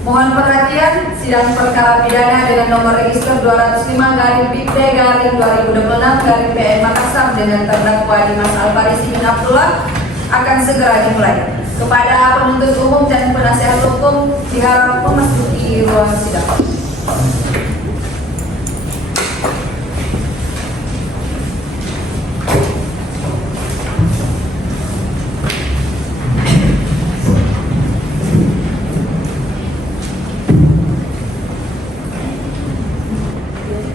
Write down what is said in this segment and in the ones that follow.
Mohon perhatian, sidang perkara pidana dengan nomor register 205/P/2026/PN Makassar dengan terdakwa Dimas Alfarisi bin Abdullah akan segera dimulai. Kepada penuntut umum dan penasihat hukum diharap memasuki ruang sidang.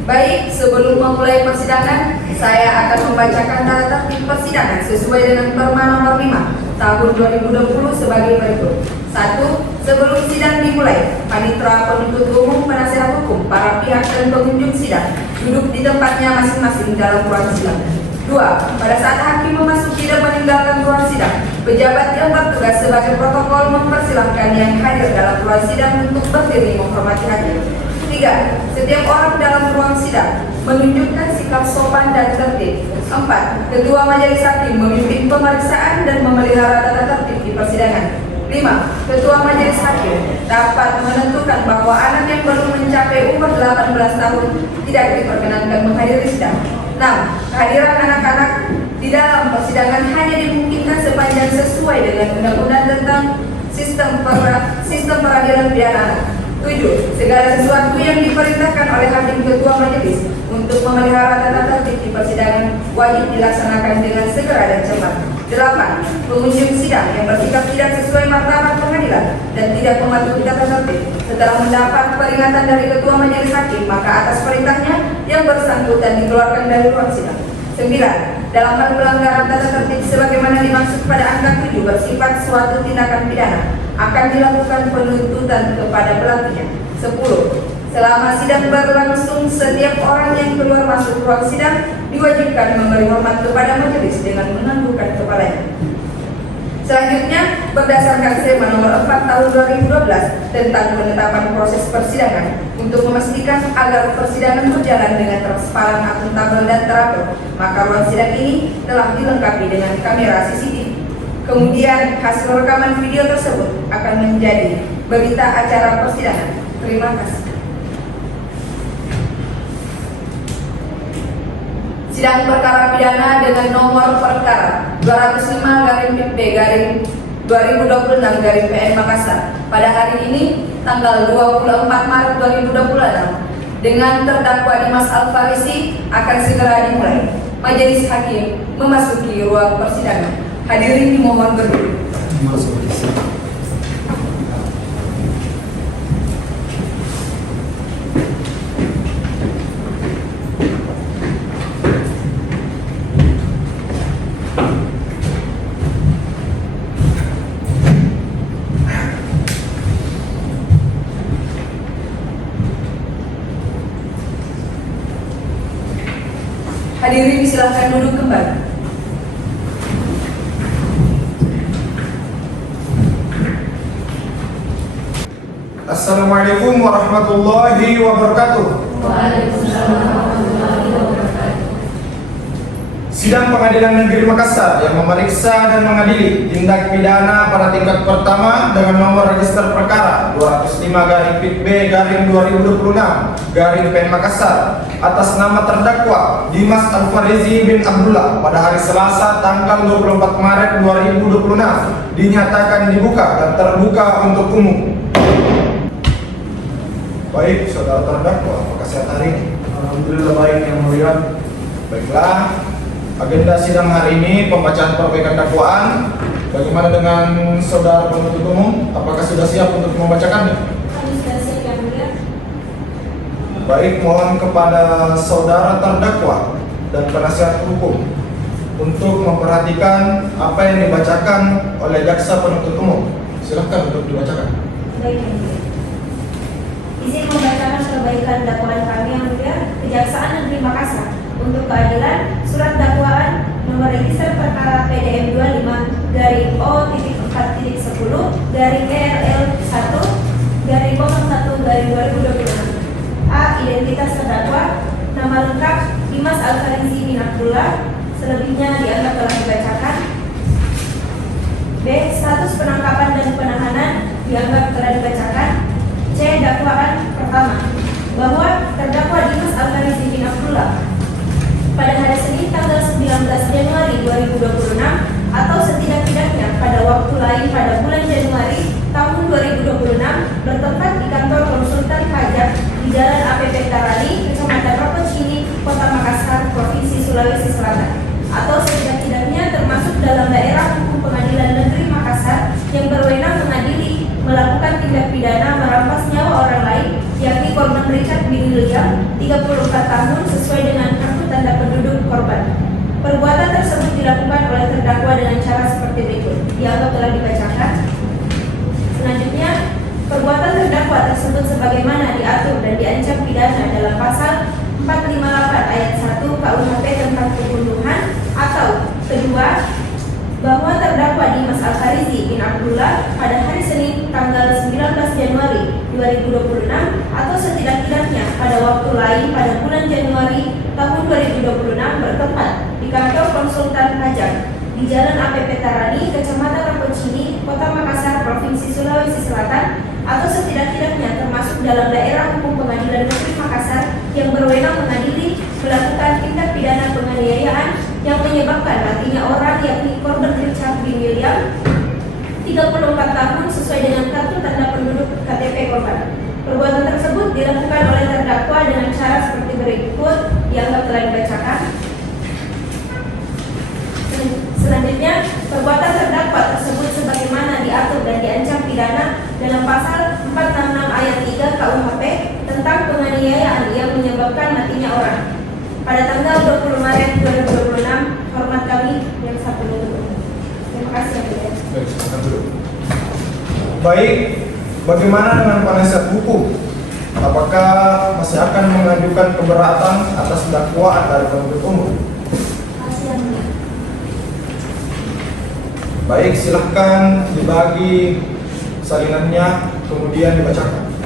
Baik, sebelum memulai persidangan, saya akan membacakan tata tertib persidangan sesuai dengan Perma nomor 5 tahun 2020 sebagai berikut. 1. Sebelum sidang dimulai, panitera penuntut umum, penasihat hukum, para pihak dan pengunjung sidang duduk di tempatnya masing-masing dalam ruang sidang. 2. Pada saat hakim memasuki dan meninggalkan ruang sidang, pejabat yang bertugas sebagai protokol mempersilahkan yang hadir dalam ruang sidang untuk berdiri menghormati hakim. 3. Setiap orang dalam ruang sidang menunjukkan sikap sopan dan tertib. 4. Ketua majelis hakim memimpin pemeriksaan dan memelihara tata tertib di persidangan. 5. Ketua majelis hakim dapat menentukan bahwa anak yang baru mencapai umur 18 tahun tidak diperkenankan menghadiri sidang. 6. Kehadiran anak-anak di dalam persidangan hanya dimungkinkan sepanjang sesuai dengan Undang-Undang tentang Sistem Peradilan Pidana Anak. 7. Segala sesuatu yang diperintahkan oleh hakim ketua majelis untuk memelihara tata tertib di persidangan wajib dilaksanakan dengan segera dan cepat. 8. Pengunjung sidang yang bersikap tidak sesuai martabat pengadilan dan tidak mematuhi tata tertib setelah mendapat peringatan dari ketua majelis hakim, maka atas perintahnya yang bersangkutan dikeluarkan dari ruang sidang. 9. Dalam hal pelanggaran tata tertib sebagaimana dimaksud pada angka 7 bersifat suatu tindakan pidana, akan dilakukan penuntutan kepada pelakunya. 10. Selama sidang berlangsung, setiap orang yang keluar masuk ruang sidang diwajibkan memberi hormat kepada majelis dengan menundukkan kepalanya. Selanjutnya, berdasarkan SEMA nomor 4 tahun 2012 tentang penetapan proses persidangan untuk memastikan agar persidangan berjalan dengan transparan, akuntabel, dan teratur, maka ruang sidang ini telah dilengkapi dengan kamera CCTV. Kemudian hasil rekaman video tersebut akan menjadi berita acara persidangan. Terima kasih. Sidang perkara pidana dengan nomor perkara 205/P/2026/PN Makassar pada hari ini tanggal 24 Maret 2026 dengan terdakwa Dimas Alfarisi akan segera dimulai. Majelis hakim memasuki ruang persidangan. Hadirin dimohon berdiri. Hadirin silakan duduk kembali. Assalamualaikum warahmatullahi wabarakatuh. Sidang Pengadilan Negeri Makassar yang memeriksa dan mengadili tindak pidana pada tingkat pertama dengan nomor register perkara 205/P/2026/PN Makassar atas nama terdakwa Dimas Alfarisi bin Abdullah pada hari Selasa tanggal 24 Maret 2026 dinyatakan dibuka dan terbuka untuk umum. Baik, saudara terdakwa, apakah sehat hari ini? Alhamdulillah baik, yang mulia. Baiklah, agenda sidang hari ini pembacaan perbaikan dakwaan. Bagaimana dengan saudara penuntut umum? Apakah sudah siap untuk membacakannya? Kami sudah siap, yang mulia. Baik, mohon kepada saudara terdakwa dan penasihat hukum untuk memperhatikan apa yang dibacakan oleh jaksa penuntut umum. Silakan untuk dibacakan. Baik, yang mulia. Izin membacakan perbaikan dakwaan kami, yang mulia. Kejaksaan Negeri Makassar untuk keadilan surat dakwaan nomor register perkara PDM 25-O.10/ERL1/01/2026. A. Identitas terdakwa. Nama lengkap Dimas Alfarisi bin Abdullah. Selebihnya dianggap telah dibacakan. B. Status penangkapan dan penahanan dianggap telah dibacakan. C. dakwaan pertama, bahwa terdakwa Dimas Alkarizi bin Abdullah pada hari Senin tanggal 19 Januari 2026 atau setidak-tidaknya pada waktu lain pada bulan Januari tahun 2026 bertempat di kantor konsultan pajak di Jalan APP Tarani, Kecamatan Ropocini, Kota Makassar, Provinsi Sulawesi Selatan, atau setidak-tidaknya termasuk dalam daerah hukum Pengadilan Negeri Makassar yang berwenang mengadili melakukan tindak pidana merampas nyawa orang lain, yakni korban Richard bin William, 34 tahun, sesuai dengan kartu tanda penduduk korban. Perbuatan tersebut dilakukan oleh terdakwa dengan cara seperti berikut. Dianggap telah dibacakan. Selanjutnya, perbuatan terdakwa tersebut sebagaimana diatur dan diancam pidana dalam pasal 458 ayat 1 KUHP tentang pembunuhan, atau kedua, bahwa terdakwa Dimas Alkarizi bin Abdullah pada hari Senin tanggal 19 Januari 2026 atau setidak-tidaknya pada waktu lain pada bulan Januari tahun 2026 bertempat di kantor konsultan pajak di Jalan APP Tarani, Kecamatan Ropocini, Kota Makassar, Provinsi Sulawesi Selatan, atau setidak-tidaknya termasuk dalam daerah hukum Pengadilan Negeri Makassar yang berwenang mengadili melakukan tindak pidana penganiayaan yang menyebabkan matinya orang, yakni korban Richard bin William, 34 tahun, sesuai dengan kartu tanda penduduk KTP korban. Perbuatan tersebut dilakukan oleh terdakwa dengan cara seperti berikut, dianggap telah dibacakan. Selanjutnya, perbuatan terdakwa tersebut sebagaimana diatur dan diancam pidana dalam pasal 466 ayat 3 KUHP tentang penganiayaan yang menyebabkan matinya orang. Pada tanggal 20 Maret 2026, hormat kami yang satu dulu. Terima kasih yang mulia. Baik, silakan dulu. Baik, bagaimana dengan penasihat hukum? Apakah masih akan mengajukan keberatan atas dakwaan dari penuntut umum? Kasih yang mulia. Baik, silahkan dibagi salinannya, kemudian dibacakan.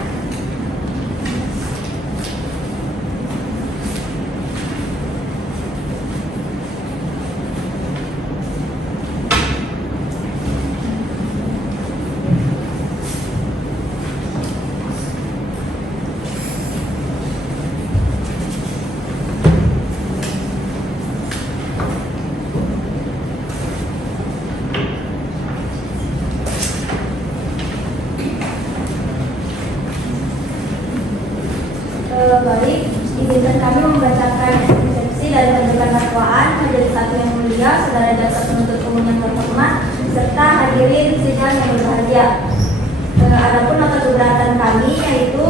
Baik, izinkan kami membacakan eksepsi dari pembentukan dakwaan majelis hakim yang mulia, saudara jaksa penuntut umum yang terhormat, serta hadirin sidang yang berbahagia. Adapun nota keberatan kami yaitu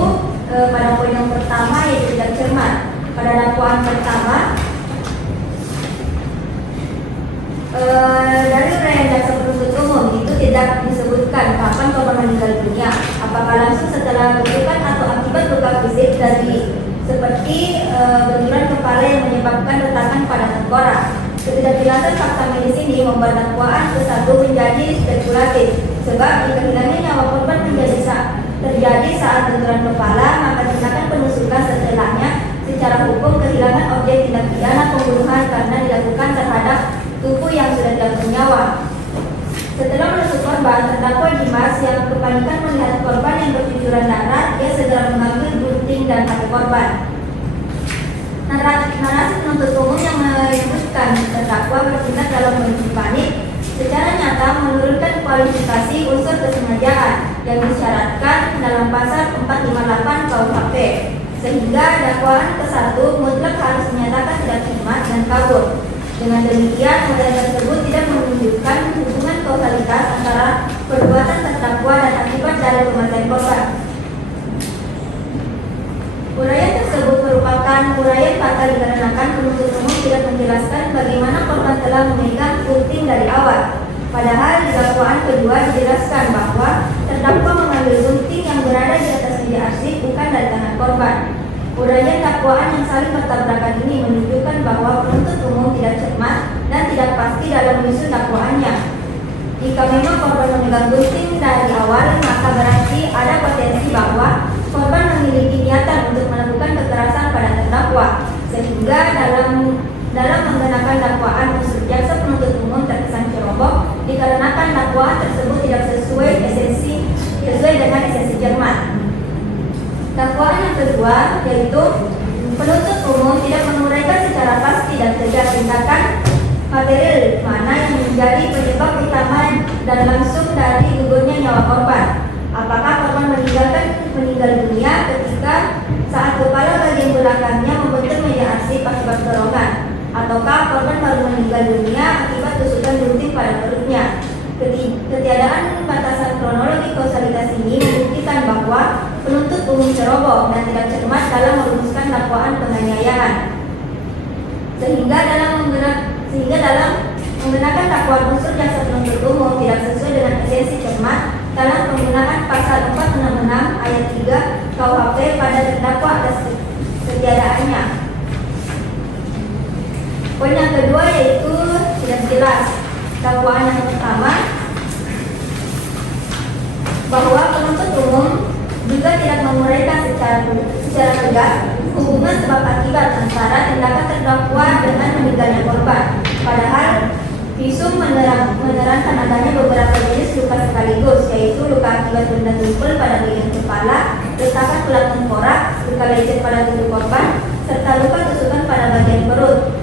pada poin yang pertama, yaitu tidak cermat. Pada dakwaan pertama, dari uraian jaksa penuntut umum itu tidak disebutkan kapan korban meninggal dunia, apakah langsung setelah benturan atau akibat luka fisik dari seperti benturan kepala yang menyebabkan retakan pada tengkorak. Ketidakjelasan fakta medis ini membuat dakwaan ke-1 menjadi spekulatif, sebab jika hilangnya nyawa korban terjadi saat benturan kepala, maka tindakan penusukan setelahnya secara hukum kehilangan objek tindak pidana pembunuhan karena dilakukan terhadap tubuh yang sudah digantung nyawa. Setelah menusuk korban, terdakwa Dimas yang kepanikan melihat korban yang bercucuran darah, dia segera mengambil gunting dan kaki korban. Narasi penuntut umum yang menyebutkan terdakwa bertindak dalam kondisi panik secara nyata menurunkan kualifikasi unsur kesengajaan yang disyaratkan dalam pasal 458 KUHP, sehingga dakwaan ke-1 mutlak harus menyatakan tidak cermat dan kabur. Dengan demikian, model tersebut tidak menunjukkan hubungan kausalitas antara perbuatan terdakwa dan akibat dari kematian korban. Uraian tersebut merupakan uraian fatal dikarenakan penuntut umum tidak menjelaskan bagaimana korban telah memegang gunting dari awal. Padahal di dakwaan kedua dijelaskan bahwa terdakwa mengambil gunting yang berada di atas meja arsip bukan dari tangan korban. Uraian dakwaan yang saling bertabrakan ini menunjukkan bahwa penuntut umum tidak cermat dan tidak pasti dalam menyusun dakwaannya. Jika memang korban memegang gunting dari awal, maka berarti ada potensi bahwa korban memiliki niatan untuk melakukan kekerasan pada terdakwa, sehingga dalam menggunakan dakwaan unsur jaksa penuntut umum terkesan ceroboh dikarenakan dakwaan tersebut tidak sesuai dengan esensi cermat. kedua yaitu penuntut umum tidak menguraikan secara pasti dan tegas tindakan material mana yang menjadi penyebab utama dan langsung dari gugurnya nyawa korban. Apakah korban meninggal dunia ketika saat kepala bagian belakangnya membentur meja arsip akibat dorongan, ataukah korban baru meninggal dunia akibat tusukan gunting pada perutnya. Ketiadaan batasan kronologi kausalitas ini membuktikan bahwa penuntut umum ceroboh dan tidak cermat dalam merumuskan dakwaan penganiayaan, sehingga dalam menggunakan dakwaan unsur jaksa penuntut umum tidak sesuai dengan esensi cermat dalam penggunaan pasal 466 ayat 3 KUHP pada terdakwa atas ketiadaannya. Poin yang kedua yaitu tidak jelas. Dakwaan yang pertama bahwa penuntut umum juga tidak menguraikan secara tegas hubungan sebab akibat antara tindakan terdakwa dengan meninggalnya korban. Padahal visum menerangkan adanya beberapa jenis luka sekaligus, yaitu luka akibat benda tumpul pada bagian kepala, retakan tulang tengkorak, luka lecet pada tubuh korban, serta luka tusukan pada bagian perut.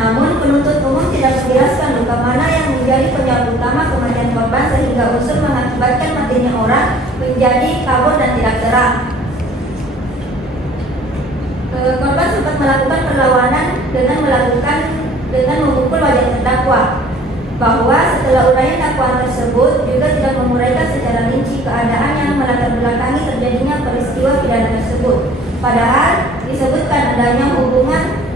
Namun penuntut umum tidak menjelaskan luka mana yang menjadi penyebab utama kematian korban sehingga unsur mengakibatkan matinya orang menjadi kabur dan tidak terang. Korban sempat melakukan perlawanan dengan memukul wajah terdakwa. Bahwa setelah uraian dakwaan tersebut juga tidak menguraikan secara rinci keadaan yang melatar belakangi terjadinya peristiwa pidana tersebut. Padahal disebutkan adanya hubungan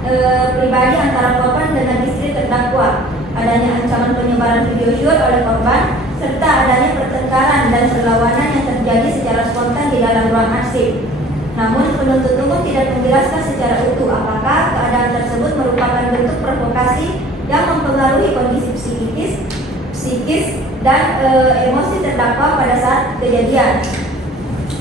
pribadi antara korban dengan istri terdakwa, adanya ancaman penyebaran video shoot oleh korban, serta adanya pertengkaran dan perlawanan yang terjadi secara spontan di dalam ruang arsip. Namun penuntut umum tidak menjelaskan secara utuh apakah keadaan tersebut merupakan bentuk provokasi yang mempengaruhi kondisi psikis dan emosi terdakwa pada saat kejadian.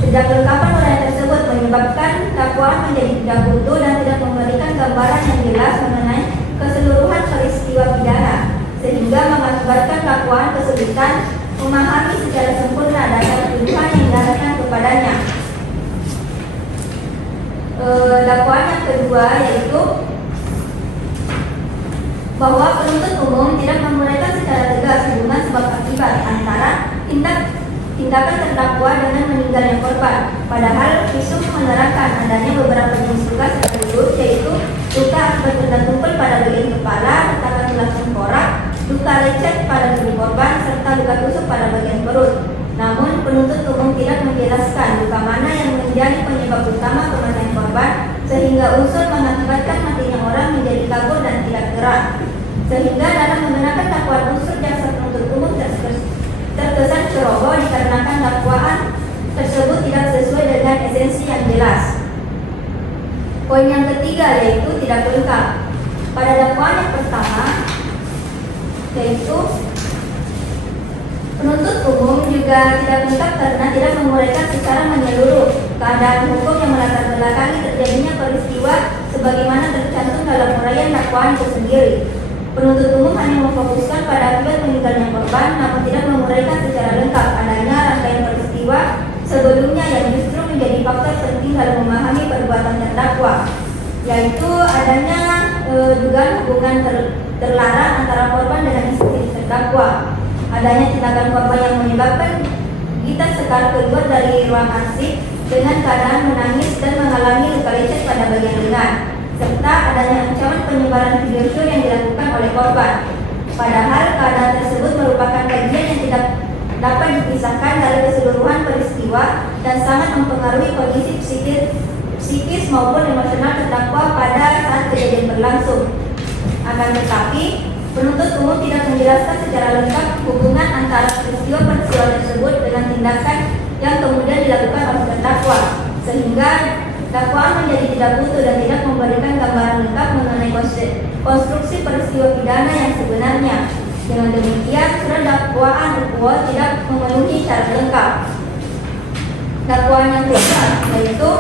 Ketidakkelengkapan uraian tersebut menyebabkan dakwaan menjadi tidak utuh dan tidak memberikan gambaran yang jelas mengenai keseluruhan peristiwa pidana, sehingga mengakibatkan dakwaan kesulitan memahami secara sempurna dasar tuduhan yang didasarkan kepadanya. Dakwaan yang kedua yaitu bahwa penuntut umum tidak menguraikan secara tegas hubungan sebab akibat antara tindakan terdakwa dengan meninggalnya korban. Padahal visum menerangkan adanya beberapa jenis luka sekaligus, yaitu luka akibat benda tumpul pada bagian kepala, retakan tulang tengkorak, luka lecet pada tubuh korban, serta luka tusuk pada bagian perut. Namun penuntut umum tidak menjelaskan luka mana yang menjadi penyebab utama kematian korban sehingga unsur mengakibatkan matinya orang menjadi kabur dan tidak terang. Sehingga dalam menggunakan dakwaan unsur jaksa penuntut umum terkesan ceroboh dikarenakan dakwaan tersebut tidak sesuai dengan esensi yang jelas. Poin yang ketiga yaitu tidak lengkap. Pada dakwaan yang pertama yaitu penuntut umum juga tidak lengkap karena tidak menguraikan secara menyeluruh keadaan hukum yang melatar belakangi terjadinya peristiwa sebagaimana tercantum dalam uraian dakwaan itu sendiri. Penuntut umum hanya memfokuskan pada akibat meninggalnya korban, namun tidak menguraikan secara lengkap adanya rangkaian peristiwa sebelumnya yang justru menjadi faktor penting dalam memahami perbuatan terdakwa, yaitu adanya dugaan hubungan terlarang antara korban dengan istri terdakwa, adanya tindakan korban yang menyebabkan Gita Sekar keluar dari ruang arsip dengan keadaan menangis dan mengalami luka lecet pada bagian lengan, serta adanya ancaman penyebaran video shoot yang dilakukan oleh korban. Padahal keadaan tersebut merupakan bagian yang tidak dapat dipisahkan dari keseluruhan peristiwa dan sangat mempengaruhi kondisi psikis maupun emosional terdakwa pada saat kejadian berlangsung. Akan tetapi, penuntut umum tidak menjelaskan secara lengkap hubungan antara peristiwa tersebut dengan tindakan yang kemudian dilakukan oleh terdakwa, sehingga dakwaan menjadi tidak utuh dan tidak memberikan gambaran lengkap mengenai konstruksi peristiwa pidana yang sebenarnya. Dengan demikian, surat dakwaan ukhuwah tidak memenuhi syarat lengkap. Dakwaan yang kedua yaitu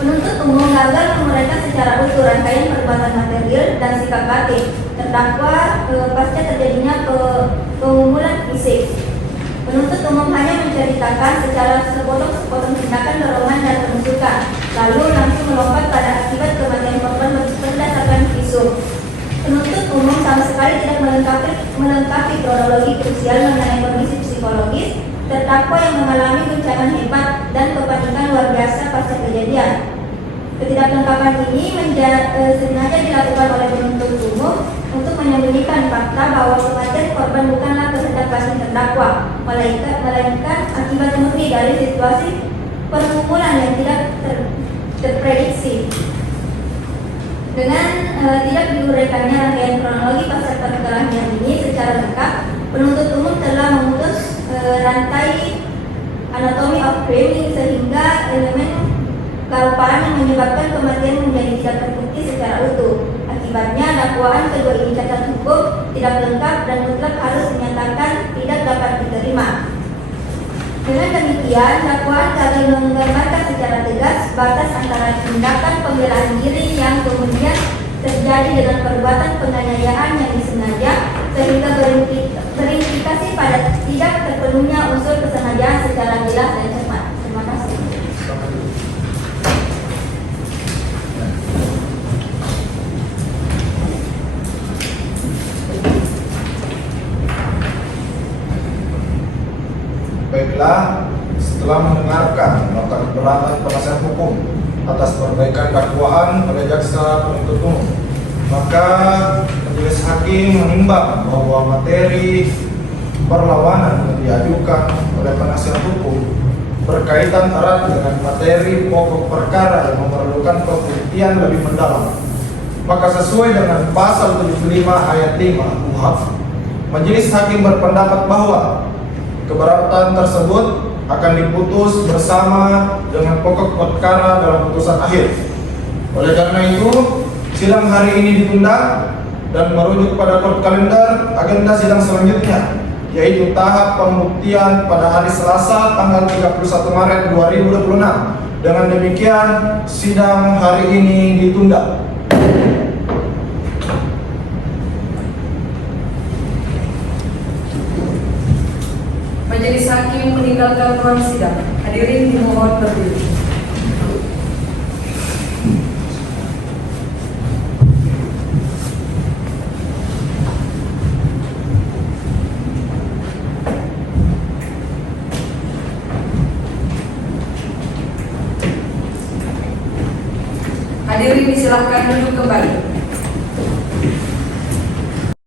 penuntut umum gagal menguraikan secara utuh rangkaian perbuatan material dan sikap batin terdakwa pasca terjadinya pengumuman fisik. Penuntut umum hanya menceritakan secara sepotong tindakan dorongan dan penusukan menakutkan, lalu langsung melompat pada akibat kematian korban berdasarkan visum. Penuntut umum sama sekali tidak melengkapi kronologi krusial mengenai kondisi psikologis terdakwa yang mengalami guncangan hebat dan kepanikan luar biasa pasca kejadian. Ketidaklengkapan ini sengaja dilakukan oleh penuntut umum untuk menyembunyikan fakta bahwa kematian korban bukanlah kehendak pasti terdakwa, melainkan akibat murni dari situasi pergumulan yang tidak terprediksi. Dengan tidak diuraikannya rangkaian kronologi pasal perkelahian ini secara lengkap, penuntut umum telah memutus rantai anatomy of crime sehingga elemen kelupaan yang menyebabkan kematian menjadi tidak terbukti secara utuh. Akibatnya, dakwaan kedua ini cacat hukum tidak lengkap dan mutlak harus dinyatakan tidak dapat diterima. Dengan demikian, dakwaan gagal menggambarkan secara tegas batas antara tindakan pembelaan diri yang kemudian terjadi dengan perbuatan penganiayaan yang disengaja sehingga berimplikasi pada tidak terpenuhnya unsur kesengajaan secara jelas dan cepat. Terima kasih. Baiklah, setelah mendengarkan nota keberatan penasihat hukum atas perbaikan dakwaan oleh jaksa penuntut umum, maka majelis hakim menimbang bahwa materi perlawanan yang diajukan oleh penasihat hukum berkaitan erat dengan materi pokok perkara yang memerlukan pembuktian lebih mendalam. Maka sesuai dengan pasal 75 ayat 5 KUHP, majelis hakim berpendapat bahwa keberatan tersebut akan diputus bersama dengan pokok perkara dalam putusan akhir. Oleh karena itu, sidang hari ini ditunda dan merujuk pada court kalender agenda sidang selanjutnya, yaitu tahap pembuktian pada hari Selasa tanggal 31 Maret 2026. Dengan demikian, sidang hari ini ditunda. Majelis hakim meninggalkan ruang sidang. Hadirin dimohon berdiri. Hadirin disilahkan duduk kembali.